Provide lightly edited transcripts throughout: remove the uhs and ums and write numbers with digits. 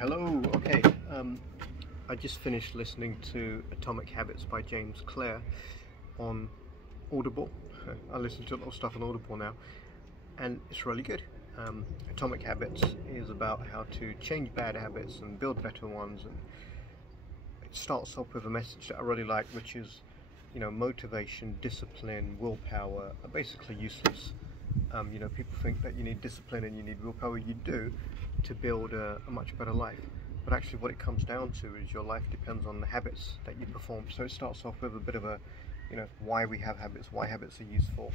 Hello. Okay, I just finished listening to Atomic Habits by James Clear on Audible. I listen to a lot of stuff on Audible now, and it's really good. Atomic Habits is about how to change bad habits and build better ones, and it starts off with a message that I really like, which is, motivation, discipline, willpower are basically useless. People think that you need discipline and you need willpower. You do, to build a much better life. But actually what it comes down to is your life depends on the habits that you perform. So it starts off with a bit of a, why we have habits, why habits are useful,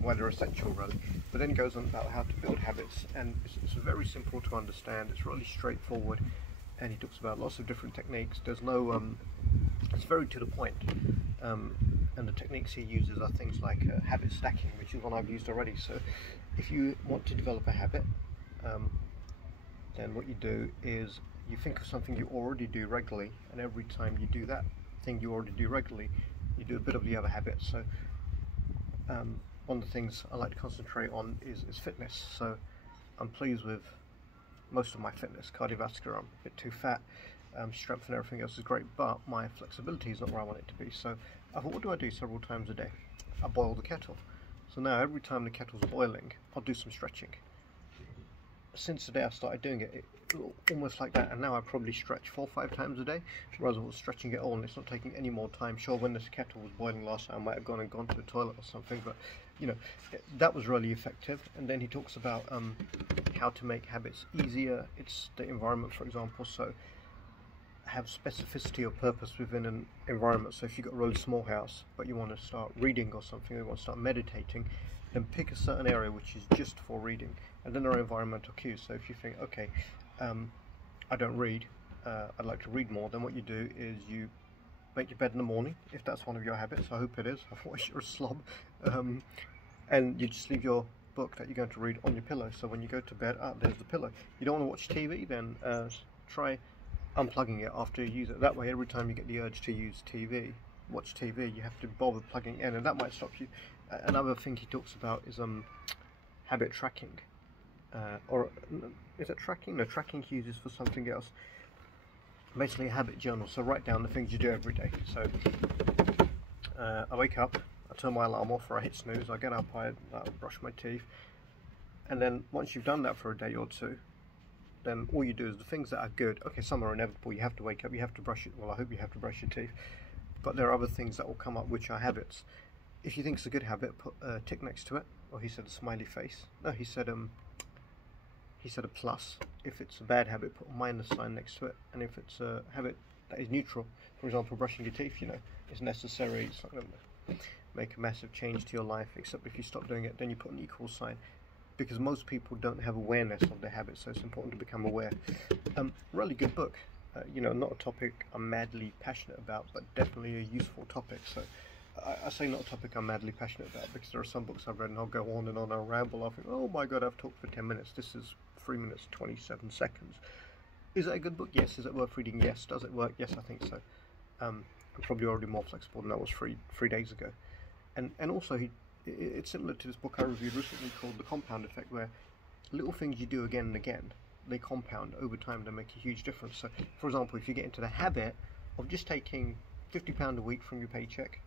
why they're essential really. But then it goes on about how to build habits, and it's very simple to understand. It's really straightforward, and he talks about lots of different techniques. There's no, it's very to the point. And the techniques he uses are things like habit stacking, which is one I've used already. So if you want to develop a habit, then what you do is you think of something you already do regularly, and every time you do that thing you already do regularly, you do a bit of the other habit. So one of the things I like to concentrate on is fitness. So I'm pleased with most of my fitness. Cardiovascular, I'm a bit too fat. Strength and everything else is great, but my flexibility is not where I want it to be. So I thought, what do I do several times a day? I boil the kettle. So now every time the kettle's boiling, I'll do some stretching. Since the day I started doing it, almost like that, and now I probably stretch 4 or 5 times a day, rather than stretching it all, and it's not taking any more time. Sure, when this kettle was boiling last time, I might have gone to the toilet or something, but that was really effective. And then he talks about how to make habits easier. It's the environment, for example. So have specificity or purpose within an environment. So if you've got a really small house but you want to start reading or something, you want to start meditating, then pick a certain area which is just for reading. And then there are environmental cues. So if you think, okay, I don't read, I'd like to read more, then what you do is you make your bed in the morning, if that's one of your habits. I hope it is, otherwise you're a slob. And you just leave your book that you're going to read on your pillow. So when you go to bed, there's the pillow. You don't want to watch TV, then try unplugging it after you use it. That way, every time you get the urge to watch TV, you have to bother plugging in, and that might stop you. Another thing he talks about is habit tracking, or is it tracking? No, tracking he uses for something else. Basically, a habit journal. So write down the things you do every day. So I wake up, I turn my alarm off, or I hit snooze. I get up, I brush my teeth, and then once you've done that for a day or two, then all you do is the things that are good. Okay, some are inevitable. You have to wake up, you have to brush it. Well, I hope you have to brush your teeth. But there are other things that will come up which are habits. If you think it's a good habit, put a tick next to it. Or he said a smiley face. No, he said a plus. If it's a bad habit, put a minus sign next to it. And if it's a habit that is neutral, for example, brushing your teeth, is necessary. It's not going to make a massive change to your life, except if you stop doing it, then you put an equal sign. Because most people don't have awareness of their habits, so it's important to become aware. Really good book. Not a topic I'm madly passionate about, but definitely a useful topic. So I say not a topic I'm madly passionate about, because there are some books I've read and I'll go on and on, I'll ramble, I'll think, oh my god, I've talked for 10 minutes. This is 3 minutes 27 seconds. Is it a good book? Yes. Is it worth reading? Yes. Does it work? Yes, I think so. I'm probably already more flexible than I was three days ago. And also it's similar to this book I reviewed recently called The Compound Effect, where little things you do again and again, they compound over time, they make a huge difference. So, for example, if you get into the habit of just taking £50 a week from your paycheck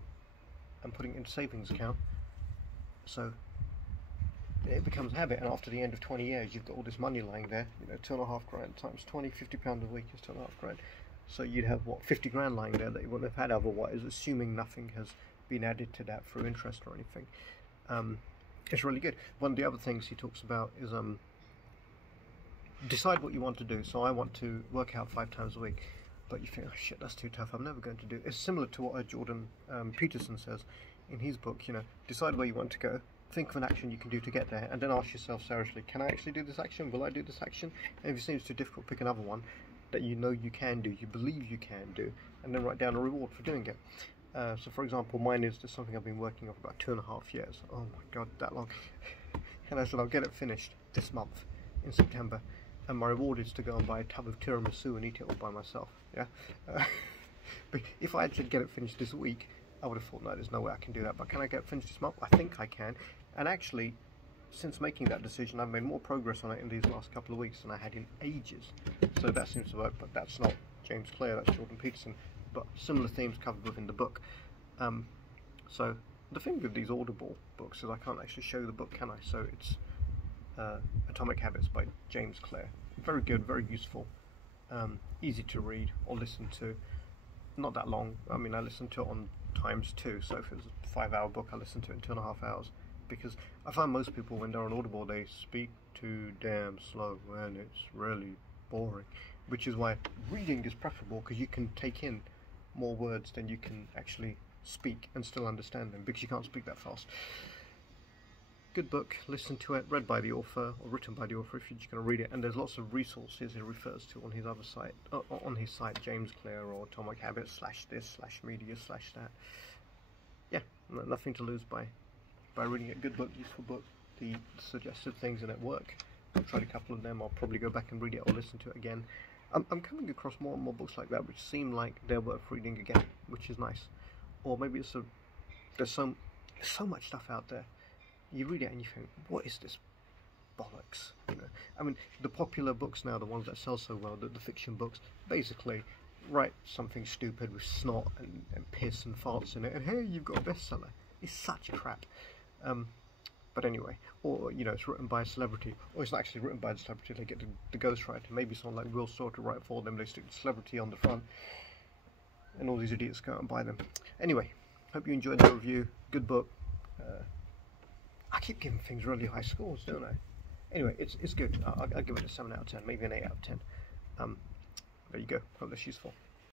and putting it into a savings account, so it becomes a habit, and after the end of 20 years, you've got all this money lying there, £2.5 grand times 20, £50 a week is £2.5 grand. So you'd have, 50 grand lying there that you wouldn't have had otherwise, assuming nothing has been added to that through interest or anything. It's really good. One of the other things he talks about is decide what you want to do. So I want to work out 5 times a week, but you think, oh shit, that's too tough, I'm never going to do it. It's similar to what Jordan Peterson says in his book. Decide where you want to go, think of an action you can do to get there, and then ask yourself seriously, can I actually do this action? Will I do this action? And if it seems too difficult, pick another one that you can do, you believe you can do, and then write down a reward for doing it. So for example, mine is just something I've been working on for about 2.5 years. Oh my god, that long. And I said I'll get it finished this month in September, and my reward is to go and buy a tub of tiramisu and eat it all by myself. Yeah. But if I had to get it finished this week, I would have thought, no, there's no way I can do that. But can I get it finished this month? I think I can. And actually, since making that decision, I've made more progress on it in these last couple of weeks than I had in ages. So that seems to work, but that's not James Clear, that's Jordan Peterson. But similar themes covered within the book. So the thing with these Audible books is I can't actually show the book, can I? So it's Atomic Habits by James Clear. Very good, very useful, easy to read or listen to. Not that long. I mean, I listened to it on ×2, so if it was a 5-hour book, I listened to it in 2.5 hours. Because I find most people, when they're on Audible, they speak too damn slow and it's really boring. Which is why reading is preferable, because you can take in more words than you can actually speak and still understand them, because you can't speak that fast. Good book, listen to it, read by the author, or written by the author if you're just going to read it, and there's lots of resources he refers to on his other site, on his site, James Clear, or Atomic Habits /this/media/that. Yeah, nothing to lose by reading it. Good book, useful book. The suggested things in it work. I've tried a couple of them. I'll probably go back and read it or listen to it again. I'm coming across more and more books like that which seem like they're worth reading again, which is nice. Or maybe there's so much stuff out there. You read it and you think, what is this bollocks? You know, I mean, the popular books now, the ones that sell so well, the fiction books, basically write something stupid with snot and piss and farts in it, and hey, you've got a bestseller. It's such crap. But anyway, or you know, it's written by a celebrity, or it's not actually written by the celebrity. They get the ghostwriter, maybe someone like Will Sorter to write for them. They stick the celebrity on the front, and all these idiots go out and buy them. Anyway, hope you enjoyed the review. Good book. I keep giving things really high scores, don't I? Anyway, it's good. I'll give it a 7 out of 10, maybe an 8 out of 10. There you go. Hope that's useful.